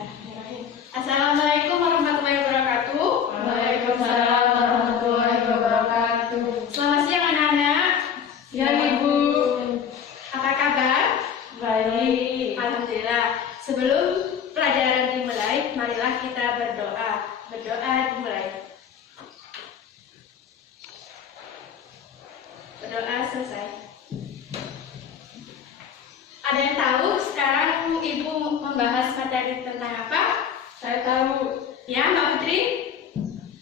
Bismillahirrahmanirrahim. Assalamualaikum warahmatullahi wabarakatuh. Waalaikumsalam warahmatullahi wabarakatuh. Selamat siang anak-anak. Siang Ibu. Apa kabar? Baik. Alhamdulillah. Sebelum pelajaran dimulai, marilah kita berdoa. Berdoa dimulai. Berdoa selesai. Ada yang tahu sekarang Ibu membahas materi tentang apa? Saya tahu Ya, Mbak Putri?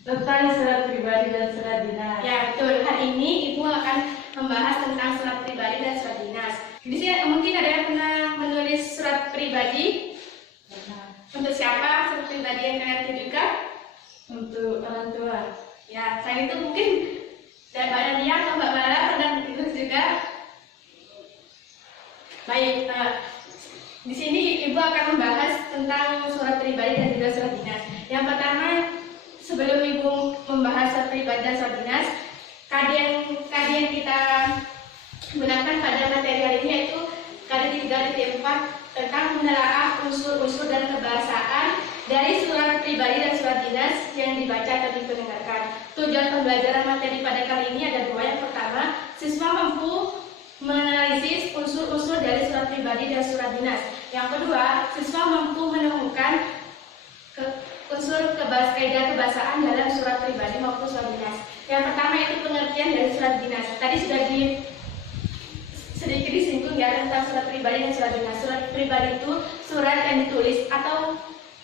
tentang surat pribadi dan surat dinas. Ya, betul. Hari ini Ibu akan membahas tentang surat pribadi dan surat dinas. Di sini mungkin ada yang pernah menulis surat pribadi. Benar. Untuk siapa surat pribadi yang kalian tujukan? Untuk orang tua. Ya, selain itu mungkin dari Mbak Nadia atau Mbak Bara pernah menulis juga. Baik, di sini Ibu akan membahas tentang surat pribadi dan juga surat dinas. Yang pertama, sebelum Ibu membahas surat pribadi dan surat dinas, kajian kita gunakan pada materi hari ini yaitu kajian 3.4 tentang menelaah unsur-unsur dan kebahasaan dari surat pribadi dan surat dinas yang dibaca atau dipendengarkan. Tujuan pembelajaran materi pada kali ini ada dua. Yang pertama, siswa mampu menganalisis unsur-unsur dari surat pribadi dan surat dinas. Yang kedua, siswa mampu menemukan unsur kaidah kebahasaan dalam surat pribadi maupun surat dinas. Yang pertama itu pengertian dari surat dinas. Tadi sudah sedikit disinggung ya tentang surat pribadi dan surat dinas. Surat pribadi itu surat yang ditulis atau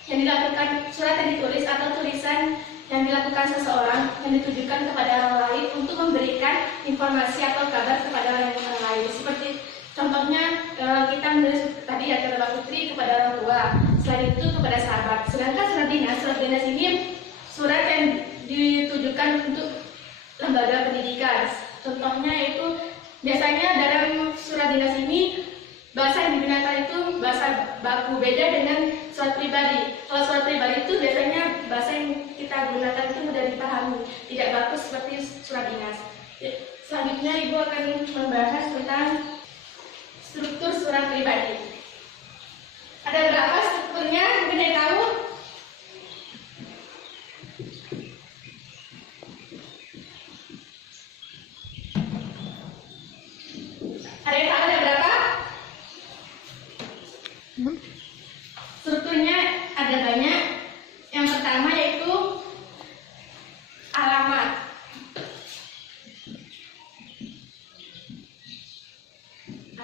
yang dilakukan, surat yang ditulis atau tulisan yang dilakukan seseorang yang ditujukan kepada orang lain untuk memberikan informasi atau kabar kepada orang lain. Seperti contohnya kita menulis tadi ya kepada Putri kepada orang tua, selain itu kepada sahabat. Sedangkan surat dinas ini surat yang ditujukan untuk lembaga pendidikan. Contohnya itu biasanya dalam surat dinas ini bahasa yang digunakan itu bahasa baku, beda dengan surat pribadi. Kalau surat pribadi itu biasanya bahasa yang kita gunakan itu mudah dipahami, tidak baku seperti surat dinas. Selanjutnya Ibu akan membahas tentang struktur surat pribadi. Ada berapa strukturnya? Mungkin yang tahu? Ada yang tahu ada berapa? Strukturnya ada banyak. Yang pertama yaitu alamat.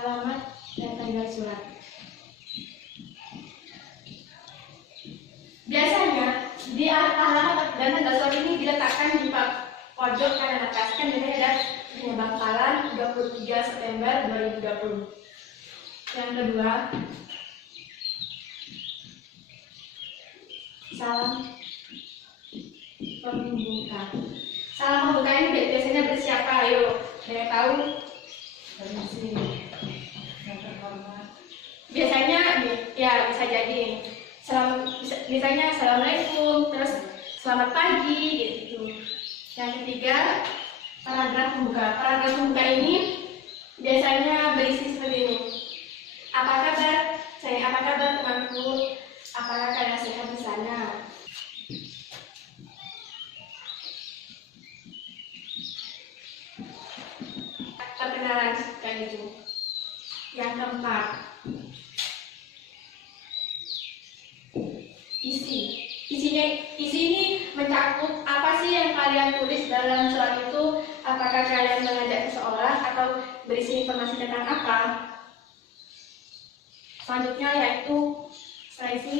Alamat dan tanggal surat. Biasanya di alamat dan tanggal surat ini diletakkan di pojok kanan atas. Kan biasanya ada Bangkalan 23 September 2020. Yang kedua, salam pembuka. Salam pembuka ini biasanya bersiapa? Ayo, ada yang tahu? Permisi. Yang terhormat. Biasanya ya bisa jadi misalnya assalamualaikum, terus selamat pagi gitu. Yang ketiga, paragraf pembuka. Paragraf pembuka ini biasanya berisi seperti ini. Apa kabar? Apa kabar temanku? Apakah kalian sehat di sana? Perkenalan kan itu. Yang keempat, isi ini mencakup apa sih yang kalian tulis dalam surat itu. Apakah kalian mengajak seseorang atau berisi informasi tentang apa? Selanjutnya yaitu sesi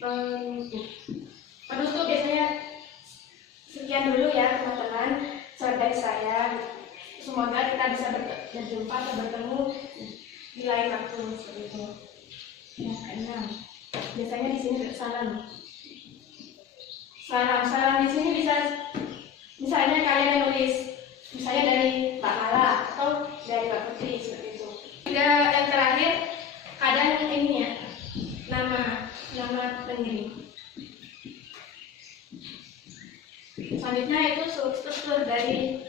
penutup. Biasanya sekian dulu ya teman-teman surat dari saya. Semoga kita bisa berjumpa atau bertemu di lain waktu seperti itu. Yang keenam, biasanya di sini salam di sini bisa misalnya kalian nulis misalnya dari Mbak Mala atau dari Mbak Putri seperti itu. Yang terakhir kadang ini ya nama pengirim. Selanjutnya itu struktur dari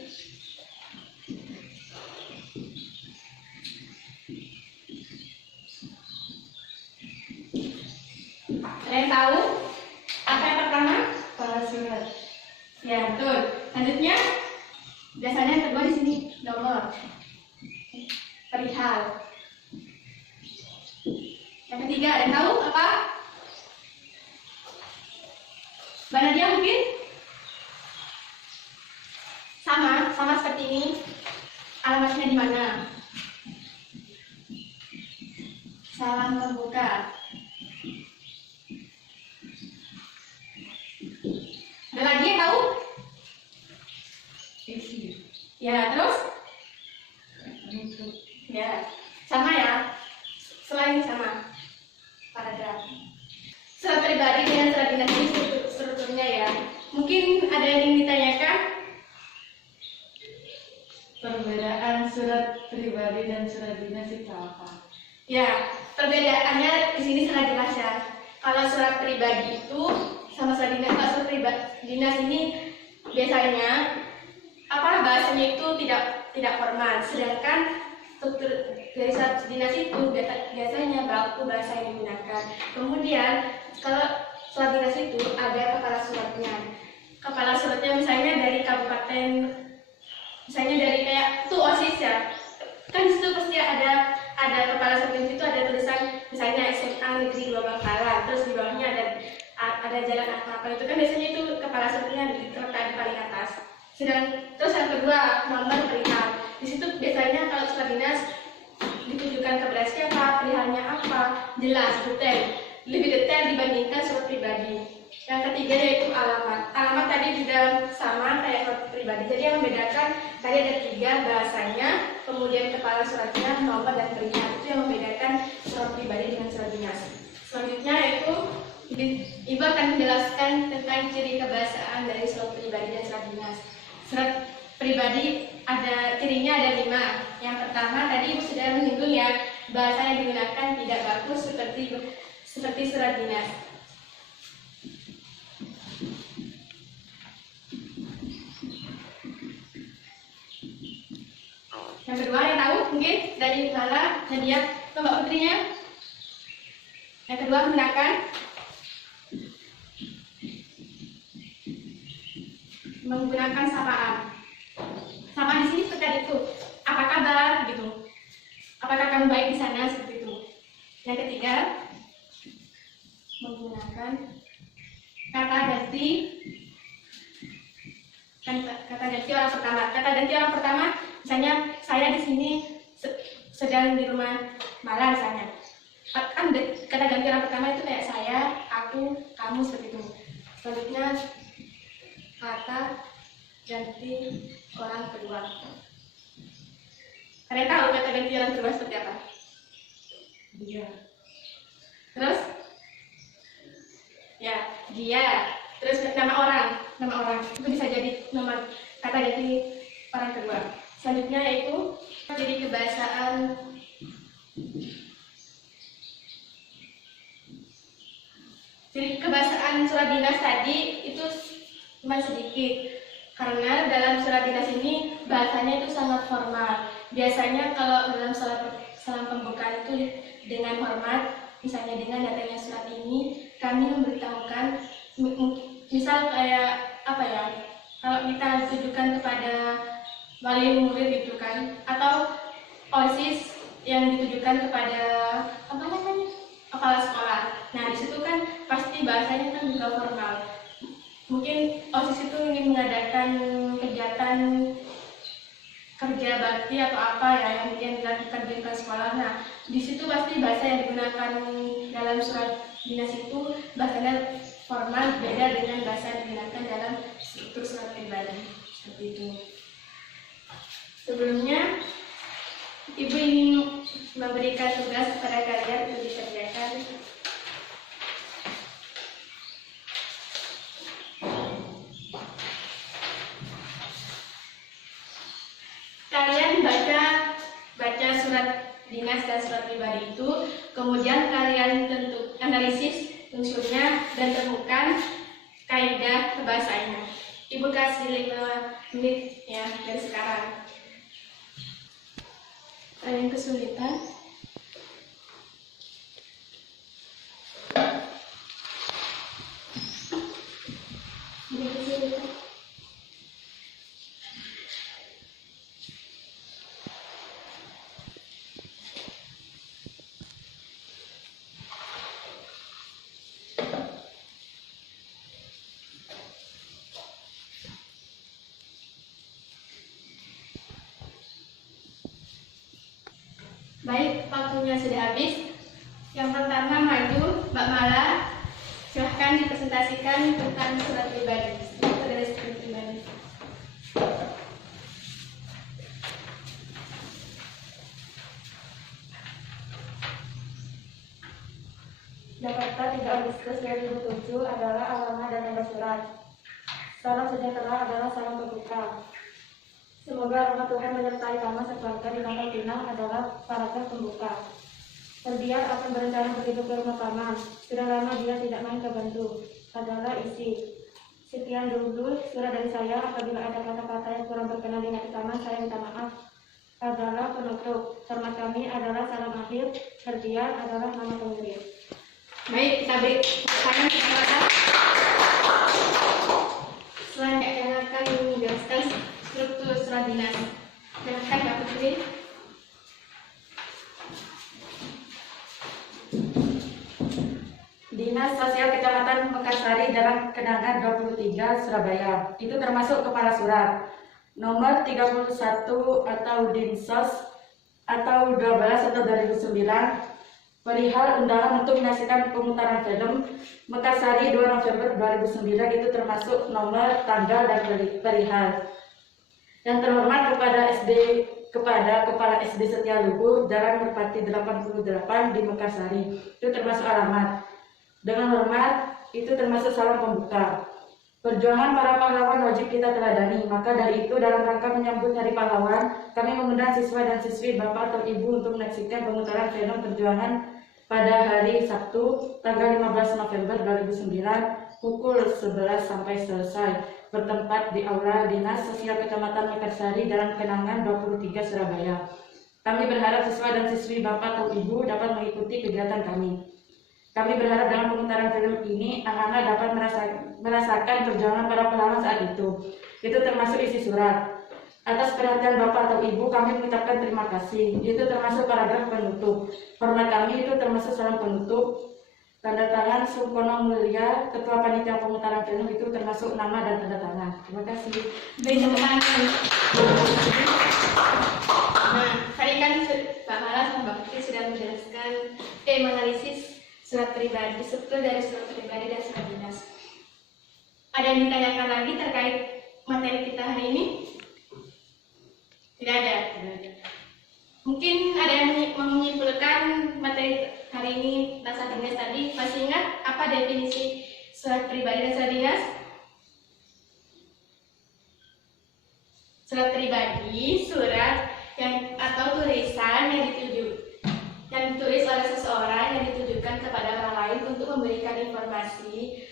perihal. Yang ketiga, ada yang tahu apa? Mbak Nadia mungkin? Sama seperti ini. Alamatnya di mana? Salam Terbuka. Ada lagi yang tahu? Isi. Ya, terus? Itu. Ya, sama ya. Selain sama paragraf. Surat pribadi dengan surat dinas ini strukturnya ya. Mungkin ada yang ingin ditanyakan? Perbedaan surat pribadi dan surat dinas itu apa? Ya, perbedaannya di sini sangat jelas ya. Kalau surat pribadi itu sama surat dinas, kalau surat dinas ini biasanya bahasanya itu tidak formal, sedangkan struktur dari surat dinas itu biasanya baku bahasa yang digunakan. Kemudian kalau surat dinas itu ada kepala suratnya. Kepala suratnya misalnya dari kabupaten, misalnya dari kayak itu OSIS ya. Kan di situ pasti ada kepala surat itu ada tulisan misalnya SMA Negeri 2 Bangkalan, terus di bawahnya ada jalan apa itu kan biasanya itu kepala suratnya terletak di paling atas. Terus yang kedua nomor perihal. Di situ biasanya kalau surat dinas ditujukan kepada siapa, perihalnya apa, jelas detail, lebih detail dibandingkan surat pribadi. Yang ketiga yaitu alamat. Alamat tadi juga sama kayak surat pribadi. Jadi yang membedakan tadi ada 3 bahasanya, kemudian kepala suratnya, nomor dan perihal. Itu yang membedakan surat pribadi dengan surat dinas. Selanjutnya yaitu Ibu akan menjelaskan tentang ciri kebahasaan dari surat pribadi dan surat dinas. Surat pribadi cirinya ada 5. Yang pertama tadi Ibu sudah menyinggung ya, bahasa yang digunakan tidak baku seperti surat dinas. Yang kedua yang tahu mungkin dari Lala, Nadia, atau Mbak Putrinya. Yang kedua menggunakan sapaan. Sapaan di sini seperti itu. Apa kabar gitu? Apakah kamu baik di sana seperti itu? Yang ketiga menggunakan kata ganti orang pertama. Kata ganti orang pertama misalnya saya di sini sedang di rumah Mala misalnya. Kan kata ganti orang pertama itu kayak saya, aku, kamu seperti itu. Selanjutnya kata ganti orang kedua. Kalian tahu kata ganti orang kedua seperti apa? Dia. Terus? Ya, dia. Terus nama orang itu bisa jadi nama kata ganti orang kedua. Selanjutnya yaitu jadi kebahasaan surat dinas tadi itu cuma sedikit, karena dalam surat dinas ini bahasanya itu sangat formal. Biasanya kalau dalam salam pembukaan itu dengan hormat, misalnya dengan datanya surat ini kami memberitahukan, misal kayak apa ya, kalau kita tujukan kepada wali murid gitu kan, atau OSIS yang ditujukan kepada apa namanya, kepala sekolah. Nah di situ kan pasti bahasanya kan juga formal. Mungkin OSIS itu ingin mengadakan kegiatan kerja bakti atau apa ya yang dilakukan di sekolah. Nah di situ pasti bahasa yang digunakan dalam surat dinas itu bahasanya formal, beda dengan bahasa yang digunakan dalam struktur surat pribadi seperti itu. Sebelumnya Ibu ingin memberikan tugas kepada kalian untuk dikerjakan. Kalian baca surat dinas dan surat pribadi itu, kemudian kalian analisis unsurnya dan temukan kaidah kebahasaannya. Ibu kasih 5 menit ya dari sekarang. Ada yang kesulitan? Baik, waktunya sudah habis. Yang pertama maju, Mbak Mala. Silahkan dipresentasikan tentang surat pribadi. Surat pribadi. Jakarta 3 Agustus 2007 adalah alamat dan nama surat. Salam sejahtera adalah salam terbuka. Semoga rahmat Tuhan menyertai kamu sekeluarga di tanggal pinang adalah paragraf pembuka. Terbiar akan berencana begitu ke rumah paman. Sudah lama dia tidak main ke Bantu. Adalah isi. Sekian dulu surat dari saya. Apabila ada kata-kata yang kurang berkenan di hati paman, saya minta maaf. Adalah penutup. Hormat kami adalah salam akhir. Terbiar adalah nama pengirim. Baik, kita beri tangan kepada selanjutnya yang akan menjelaskan struktur surat dinas. Silakan Mbak Putri. Dinas Sosial Kecamatan Mekarsari Jalan Kenangan 23 Surabaya. Itu termasuk kepala surat. Nomor 31 atau Dinsos atau 12 atau 2009 perihal undangan untuk menyaksikan pemutaran film Mekarsari 2 November 2009 itu termasuk nomor, tanggal, dan perihal. Yang terhormat kepada Kepala SD Setia Luhur Jalan Merpati 88 di Mekarsari itu termasuk alamat. Dengan hormat itu termasuk salam pembuka. Perjuangan para pahlawan wajib kita teladani. Maka dari itu dalam rangka menyambut Hari Pahlawan, kami mengundang siswa dan siswi, bapak atau ibu untuk menyaksikan pemutaran film perjuangan pada hari Sabtu tanggal 15 November 2009 pukul 11 sampai selesai, bertempat di Aula Dinas Sosial Kecamatan Mekarsari Jalan Kenangan 23 Surabaya. Kami berharap siswa dan siswi, bapak atau ibu dapat mengikuti kegiatan kami. Kami berharap dalam pemutaran film ini anak-anak dapat merasakan perjuangan para pahlawan saat itu. Itu termasuk isi surat. Atas perhatian bapak atau ibu kami mengucapkan terima kasih. Itu termasuk paragraf penutup. Hormat kami itu termasuk salam penutup. Tanda tangan Sungkono Mulia, Ketua Panitia Pemutaran Film itu termasuk nama dan tanda tangan. Terima kasih. Beri tepuk tangan. Nah, tadi kan Mbak Mala sama Mbak Putri sudah menjelaskan menganalisis surat pribadi, struktur dari surat pribadi dan surat dinas. Ada yang ditanyakan lagi terkait materi kita hari ini? Tidak ada. Mungkin ada yang menyimpulkan materi hari ini tentang surat dinas tadi. Masih ingat apa definisi surat pribadi dan surat dinas? Surat pribadi, surat yang atau tulisan yang ditulis oleh seseorang yang ditujukan kepada orang lain untuk memberikan informasi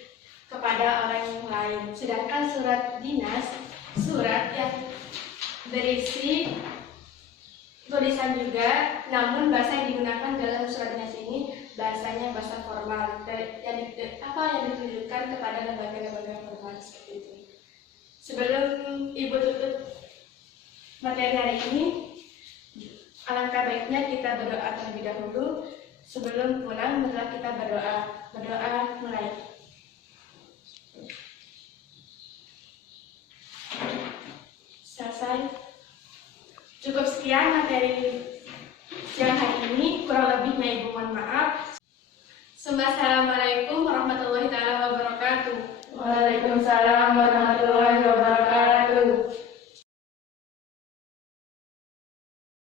kepada orang yang lain. Sedangkan surat dinas, surat yang berisi tulisan juga, namun bahasa yang digunakan dalam surat dinas ini bahasanya bahasa formal, yang ditujukan kepada lembaga-lembaga formal seperti itu. Sebelum Ibu tutup materi hari ini, alangkah baiknya kita berdoa terlebih dahulu. Sebelum pulang, marilah kita berdoa. Berdoa mulai. Selesai. Cukup sekian materi siang hari ini. Kurang lebihnya Ibu mohon maaf. Assalamualaikum warahmatullahi wabarakatuh. Waalaikumsalam